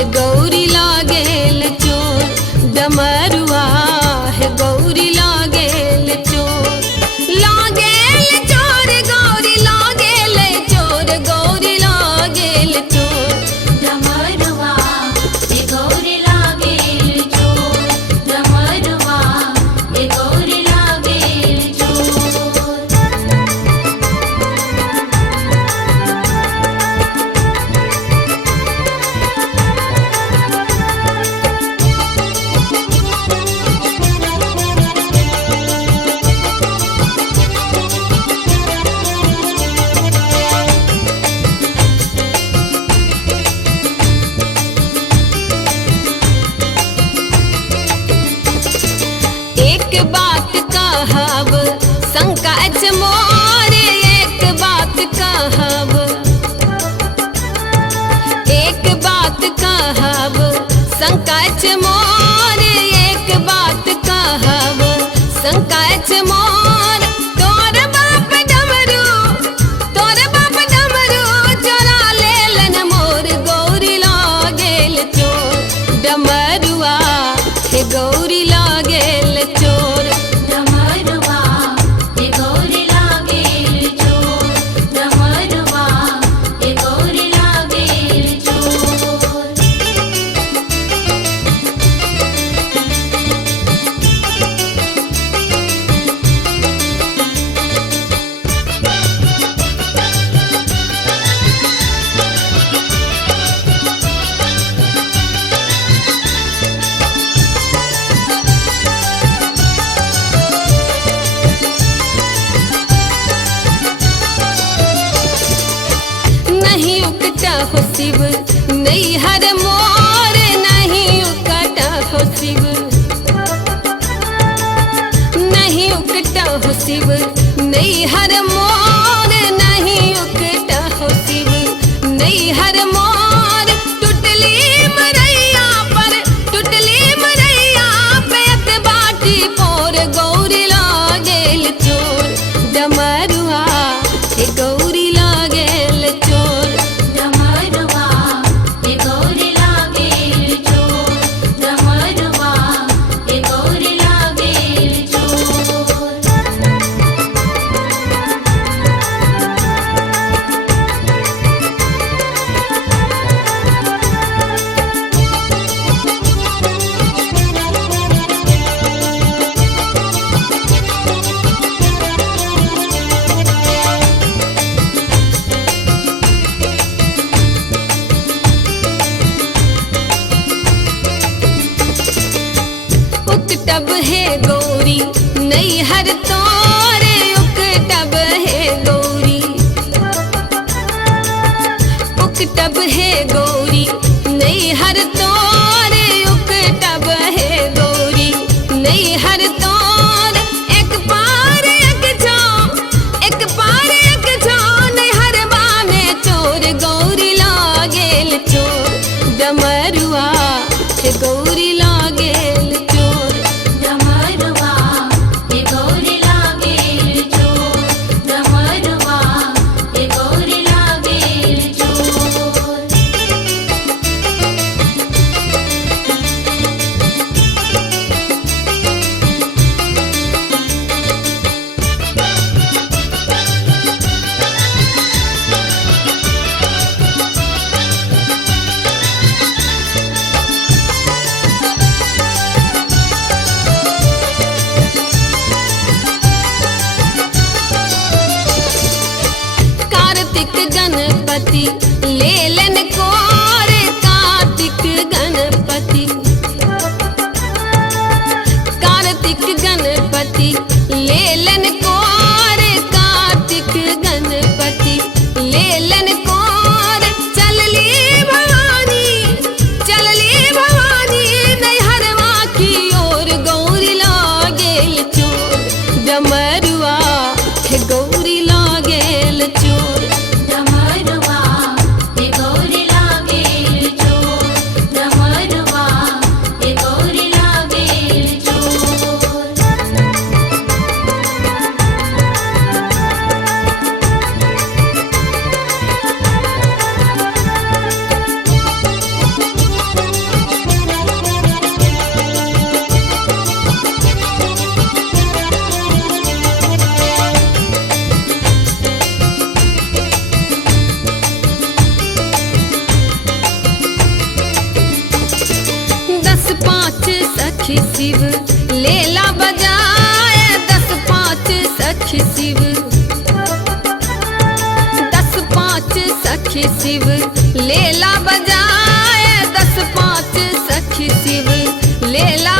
हे गौरी लागेल चोर डमरुआ हे गौरी लागेल चोर लागेल चोर गौरी लागेल चोर गौरी लागेल चोर डमरुआ हे गौरी लागेल चोर डमरुआ हे गौरी लागेल चोर। एक बात कहब संकट मोर एक बात कहब एक बात कहब संकट मोर एक बात कहब संकट मोर तोर बाप डमरू चोरा लेलन मोर गौरी लागेल चोर डमरुआ हे गौरी लागेल चोर डमरुआ हे गौरी लागेल चोर डमरुआ हे गौरी लागेल चोर। नहीं उकटा हो शिव नहीं हर मोर नहीं उकटा हो शिव नहीं उकटा हो शिव नहीं हर मोर नहीं उकटा हो शिव नहीं हर मोर टुटली मरैया पे एक बाटी पोर गौरी लागेल चोर डमरुआ हे गौरी लागेल चोर डमरुआ हे गौरी लागेल चोर डमरुआ हे गौरी लागेल चोर। उकटब है गौरी नहीं हर तोरे उकटब है गौरी उकटब है गौरी नहीं हर तोरे उकटब है गौरी नहीं हर तोर एक पार एक छाव नहीं हर बा में चोर गौरी लागेल चोर डमरुआ हे गौरी लागेल चोर डमरुआ हे गौरी लागेल चोर डमरुआ हे गौरी लागेल चोर। सखी शिव लेला बजाए 10-5 सखी शिव 10-5 सखी शिव लेला बजाए 10-5 सखी शिव लेला